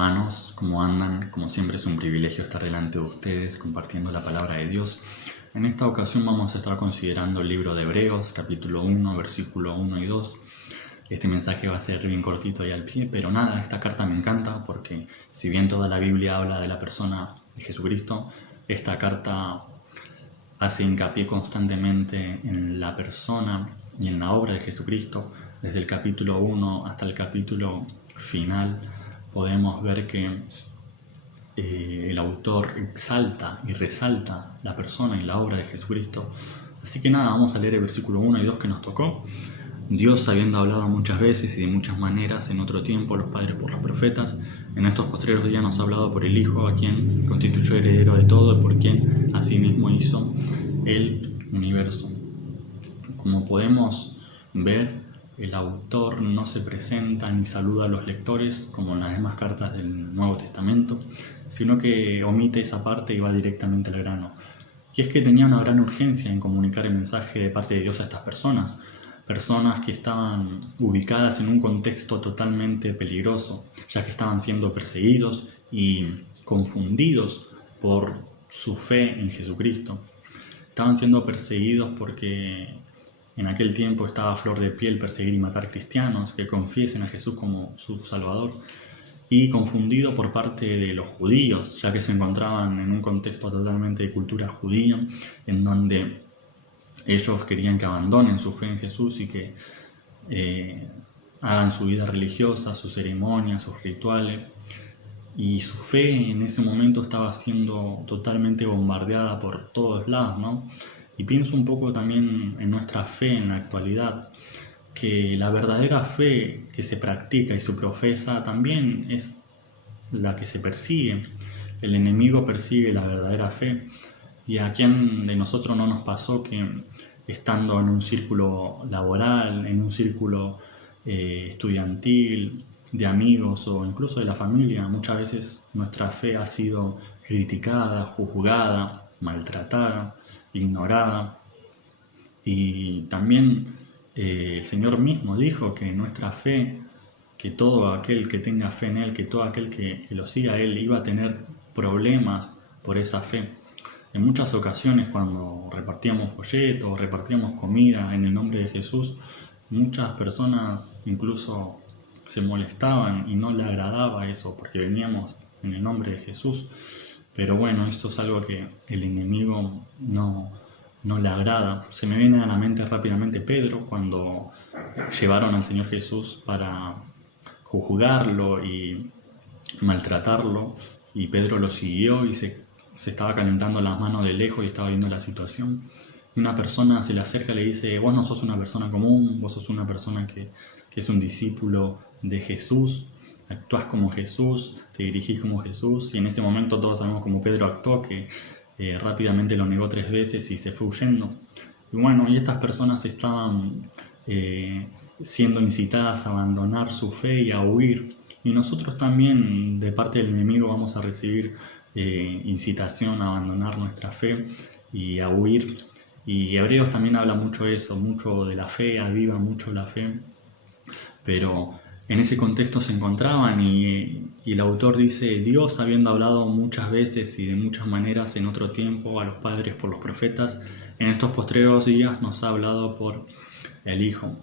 hermanos, ¿cómo andan? Como siempre es un privilegio estar delante de ustedes compartiendo la palabra de Dios. En esta ocasión vamos a estar considerando el libro de Hebreos, capítulo 1, versículo 1 y 2. Este mensaje va a ser bien cortito y al pie, pero nada, esta carta me encanta porque si bien toda la Biblia habla de la persona de Jesucristo, esta carta hace hincapié constantemente en la persona y en la obra de Jesucristo. Desde el capítulo 1 hasta el capítulo final podemos ver que el autor exalta y resalta la persona y la obra de Jesucristo. Así que nada, vamos a leer el versículo 1 y 2 que nos tocó. Dios, habiendo hablado muchas veces y de muchas maneras en otro tiempo a los padres por los profetas, en estos postreros días nos ha hablado por el Hijo, a quien constituyó heredero de todo y por quien asimismo hizo el universo. Como podemos ver, el autor no se presenta ni saluda a los lectores como en las demás cartas del Nuevo Testamento, sino que omite esa parte y va directamente al grano. Y es que tenía una gran urgencia en comunicar el mensaje de parte de Dios a estas personas que estaban ubicadas en un contexto totalmente peligroso, ya que estaban siendo perseguidos y confundidos por su fe en Jesucristo. Estaban siendo perseguidos porque en aquel tiempo estaba a flor de piel perseguir y matar cristianos que confiesen a Jesús como su Salvador, y confundido por parte de los judíos, ya que se encontraban en un contexto totalmente de cultura judía, en donde ellos querían que abandonen su fe en Jesús y que hagan su vida religiosa, sus ceremonias, sus rituales. Y su fe en ese momento estaba siendo totalmente bombardeada por todos lados, ¿no? Y pienso un poco también en nuestra fe en la actualidad, que la verdadera fe que se practica y se profesa también es la que se persigue. El enemigo persigue la verdadera fe. ¿Y a quién de nosotros no nos pasó que estando en un círculo laboral, en un círculo estudiantil, de amigos o incluso de la familia, muchas veces nuestra fe ha sido criticada, juzgada, maltratada, ignorada? Y también el Señor mismo dijo que nuestra fe, que todo aquel que tenga fe en Él, que todo aquel que lo siga a Él iba a tener problemas por esa fe. En muchas ocasiones cuando repartíamos folletos, repartíamos comida en el nombre de Jesús, muchas personas incluso se molestaban y no le agradaba eso porque veníamos en el nombre de Jesús. Pero bueno, esto es algo que el enemigo no le agrada. Se me viene a la mente rápidamente Pedro cuando llevaron al Señor Jesús para juzgarlo y maltratarlo, y Pedro lo siguió y se estaba calentando las manos de lejos y estaba viendo la situación. Una persona se le acerca y le dice: vos no sos una persona común, vos sos una persona que es un discípulo de Jesús, actuás como Jesús, te dirigís como Jesús. Y en ese momento todos sabemos cómo Pedro actuó, que rápidamente lo negó 3 veces y se fue huyendo. Y bueno, y estas personas estaban siendo incitadas a abandonar su fe y a huir. Y nosotros también, de parte del enemigo, vamos a recibir incitación a abandonar nuestra fe y a huir. Y Hebreos también habla mucho de eso, mucho de la fe, aviva mucho la fe. Pero en ese contexto se encontraban y el autor dice: Dios, habiendo hablado muchas veces y de muchas maneras en otro tiempo a los padres por los profetas, en estos postreros días nos ha hablado por el Hijo.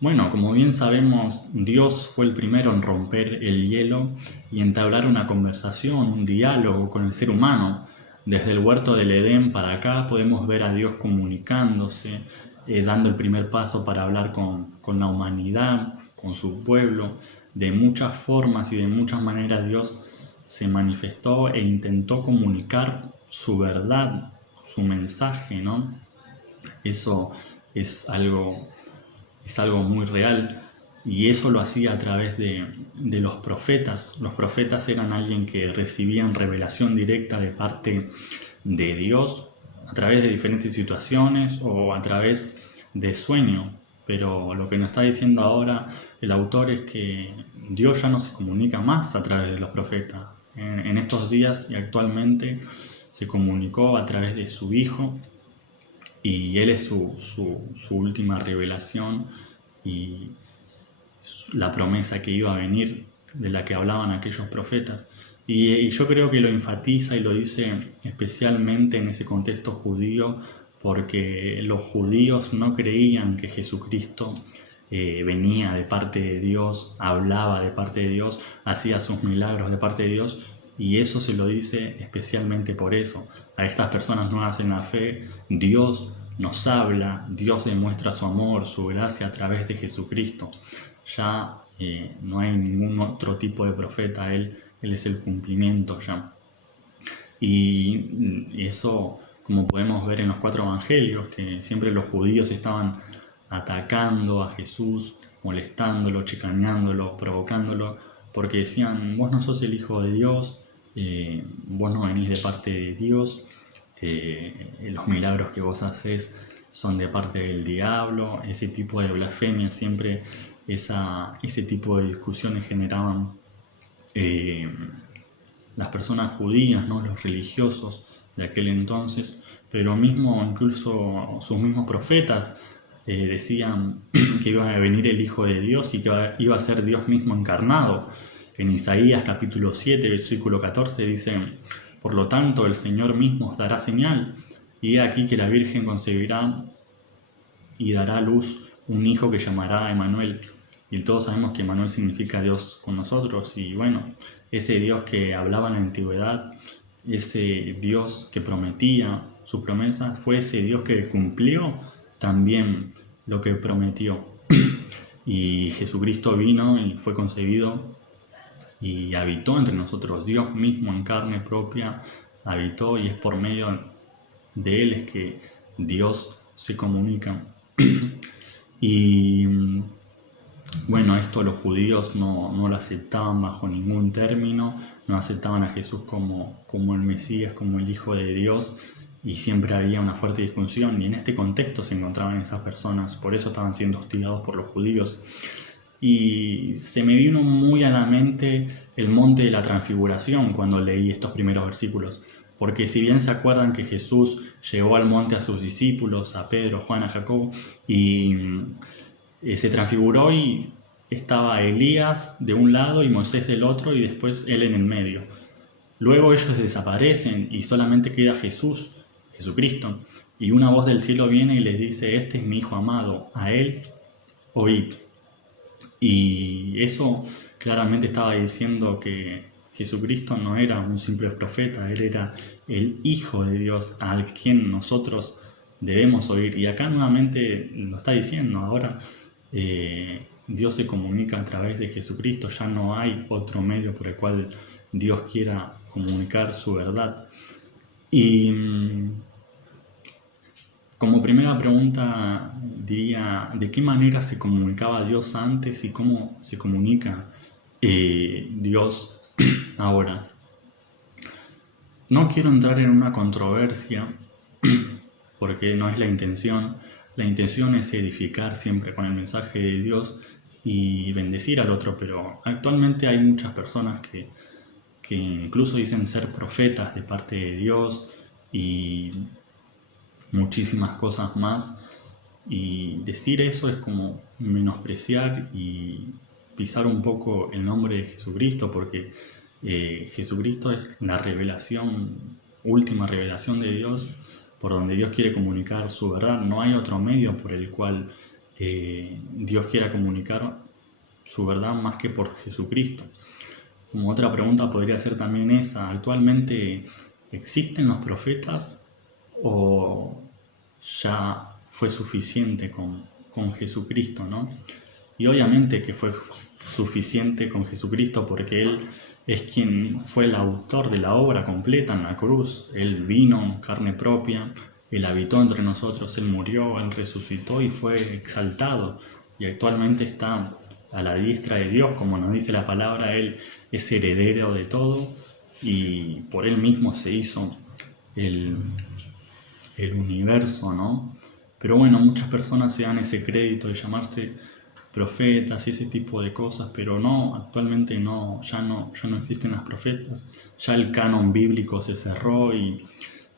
Bueno, como bien sabemos, Dios fue el primero en romper el hielo y entablar una conversación, un diálogo con el ser humano. Desde el huerto del Edén para acá podemos ver a Dios comunicándose, dando el primer paso para hablar con la humanidad, con su pueblo. De muchas formas y de muchas maneras Dios se manifestó e intentó comunicar su verdad, su mensaje, ¿no? Eso es algo muy real, y eso lo hacía a través de los profetas. Los profetas eran alguien que recibían revelación directa de parte de Dios a través de diferentes situaciones o a través de sueños. Pero lo que nos está diciendo ahora el autor es que Dios ya no se comunica más a través de los profetas. En estos días y actualmente se comunicó a través de su Hijo, y Él es su última revelación y la promesa que iba a venir de la que hablaban aquellos profetas. Y yo creo que lo enfatiza y lo dice especialmente en ese contexto judío, porque los judíos no creían que Jesucristo venía de parte de Dios, hablaba de parte de Dios, hacía sus milagros de parte de Dios, y eso se lo dice especialmente por eso. A estas personas nuevas en la fe, Dios nos habla, Dios demuestra su amor, su gracia a través de Jesucristo. Ya no hay ningún otro tipo de profeta, Él es el cumplimiento ya. Y eso, como podemos ver en los 4 evangelios, que siempre los judíos estaban atacando a Jesús, molestándolo, chicaneándolo, provocándolo, porque decían: vos no sos el Hijo de Dios, vos no venís de parte de Dios, los milagros que vos haces son de parte del diablo. Ese tipo de blasfemia, siempre ese tipo de discusiones generaban las personas judías, ¿no? Los religiosos de aquel entonces, pero incluso sus mismos profetas decían que iba a venir el Hijo de Dios y que iba a ser Dios mismo encarnado. En Isaías capítulo 7, versículo 14 dice: por lo tanto el Señor mismo os dará señal, y he aquí que la Virgen concebirá y dará a luz un hijo que llamará Emmanuel. Y todos sabemos que Emmanuel significa Dios con nosotros, y bueno, ese Dios que hablaba en la antigüedad, ese Dios que prometía sus promesas, fue ese Dios que cumplió también lo que prometió. Y Jesucristo vino y fue concebido y habitó entre nosotros. Dios mismo en carne propia habitó, y es por medio de Él es que Dios se comunica. Y bueno, esto los judíos no lo aceptaban bajo ningún término, no aceptaban a Jesús como el Mesías, como el Hijo de Dios, y siempre había una fuerte discusión, y en este contexto se encontraban esas personas, por eso estaban siendo hostigados por los judíos. Y se me vino muy a la mente el monte de la transfiguración cuando leí estos primeros versículos, porque si bien se acuerdan que Jesús llevó al monte a sus discípulos, a Pedro, Juan, a Jacobo, y se transfiguró, y estaba Elías de un lado y Moisés del otro, y después él en el medio. Luego ellos desaparecen y solamente queda Jesucristo, y una voz del cielo viene y les dice: este es mi Hijo amado, a él oíd. Y eso claramente estaba diciendo que Jesucristo no era un simple profeta, Él era el Hijo de Dios, al quien nosotros debemos oír. Y acá nuevamente lo está diciendo: ahora Dios se comunica a través de Jesucristo, ya no hay otro medio por el cual Dios quiera comunicar su verdad. Y como primera pregunta diría: ¿de qué manera se comunicaba Dios antes y cómo se comunica Dios ahora? No quiero entrar en una controversia porque no es la intención. La intención es edificar siempre con el mensaje de Dios y bendecir al otro, pero actualmente hay muchas personas que incluso dicen ser profetas de parte de Dios y muchísimas cosas más, y decir eso es como menospreciar y pisar un poco el nombre de Jesucristo, porque Jesucristo es la última revelación de Dios, por donde Dios quiere comunicar su verdad. No hay otro medio por el cual Dios quiera comunicar su verdad más que por Jesucristo. Como otra pregunta podría ser también esa: ¿actualmente existen los profetas o ya fue suficiente con Jesucristo, ¿no? Y obviamente que fue suficiente con Jesucristo, porque Él es quien fue el autor de la obra completa en la cruz. Él vino en carne propia, Él habitó entre nosotros, Él murió, Él resucitó y fue exaltado, y actualmente está a la diestra de Dios, como nos dice la palabra. Él es heredero de todo, y por Él mismo se hizo el universo, ¿no? Pero bueno, muchas personas se dan ese crédito de llamarse profetas y ese tipo de cosas, pero no, actualmente ya no existen los profetas. Ya el canon bíblico se cerró y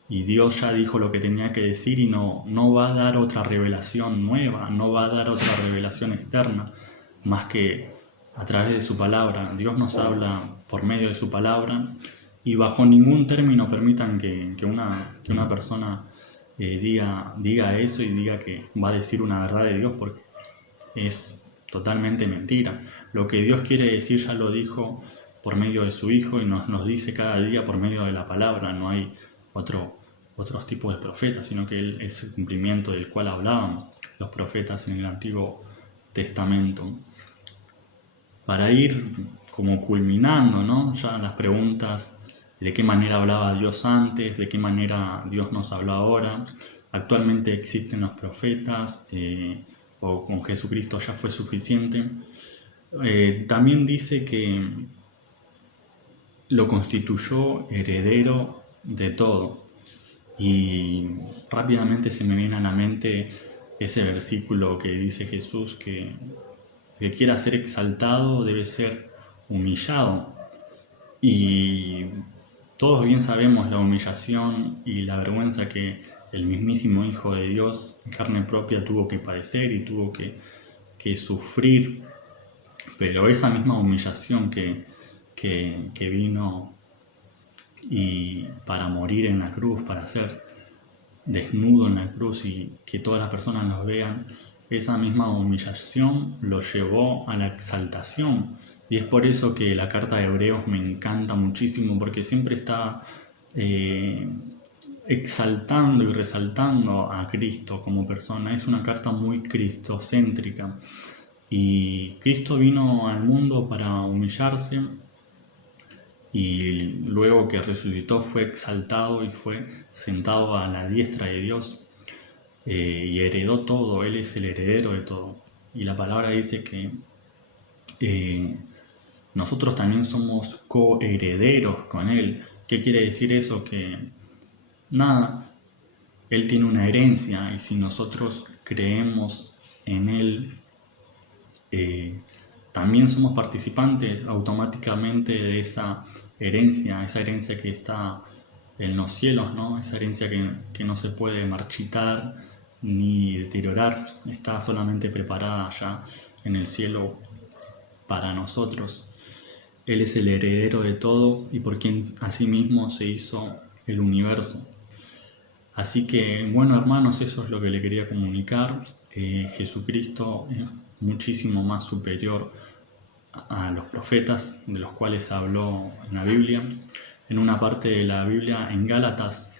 Dios ya dijo lo que tenía que decir, y no va a dar otra revelación nueva, no va a dar otra revelación externa, más que a través de su palabra. Dios nos habla por medio de su palabra y bajo ningún término permitan que una persona diga eso y diga que va a decir una verdad de Dios, porque es totalmente mentira. Lo que Dios quiere decir ya lo dijo por medio de su Hijo y nos dice cada día por medio de la palabra. No hay otros tipos de profetas, sino que Él es el cumplimiento del cual hablaban los profetas en el Antiguo Testamento. Para ir como culminando, ¿no?, ya las preguntas de qué manera hablaba Dios antes, de qué manera Dios nos habló ahora. Actualmente existen los profetas, o con Jesucristo ya fue suficiente. También dice que lo constituyó heredero de todo. Y rápidamente se me viene a la mente ese versículo que dice Jesús que el que quiera ser exaltado debe ser humillado. Y todos bien sabemos la humillación y la vergüenza que el mismísimo Hijo de Dios en carne propia tuvo que padecer y tuvo que sufrir. Pero esa misma humillación que vino y para morir en la cruz, para ser desnudo en la cruz y que todas las personas nos vean, esa misma humillación lo llevó a la exaltación. Y es por eso que la carta de Hebreos me encanta muchísimo, porque siempre está exaltando y resaltando a Cristo como persona. Es una carta muy cristocéntrica. Y Cristo vino al mundo para humillarse, y luego que resucitó fue exaltado y fue sentado a la diestra de Dios, y heredó todo. Él es el heredero de todo. Y la palabra dice que nosotros también somos coherederos con Él. ¿Qué quiere decir eso? Que nada, Él tiene una herencia, y si nosotros creemos en Él, también somos participantes automáticamente de esa herencia que está en los cielos, ¿no? Esa herencia que no se puede marchitar ni deteriorar, está solamente preparada ya en el cielo para nosotros. Él es el heredero de todo y por quien asimismo se hizo el universo. Así que, bueno, hermanos, eso es lo que le quería comunicar. Jesucristo es muchísimo más superior a los profetas de los cuales habló en la Biblia. En una parte de la Biblia, en Gálatas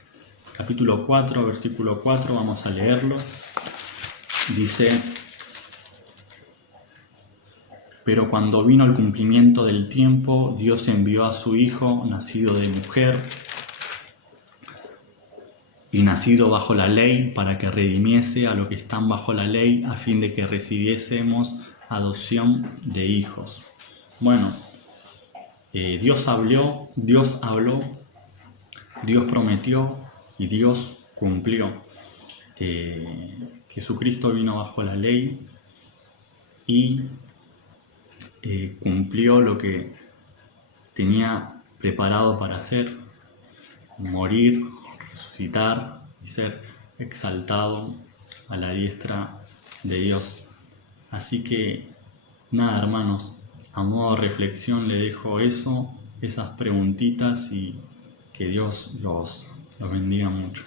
capítulo 4, versículo 4, vamos a leerlo. Dice: pero cuando vino el cumplimiento del tiempo, Dios envió a su Hijo, nacido de mujer y nacido bajo la ley, para que redimiese a los que están bajo la ley, a fin de que recibiésemos adopción de hijos. Bueno, Dios habló, Dios prometió y Dios cumplió. Jesucristo vino bajo la ley y cumplió lo que tenía preparado para hacer: morir, resucitar y ser exaltado a la diestra de Dios. Así que nada, hermanos, a modo de reflexión le dejo esas preguntitas, y que Dios los bendiga mucho.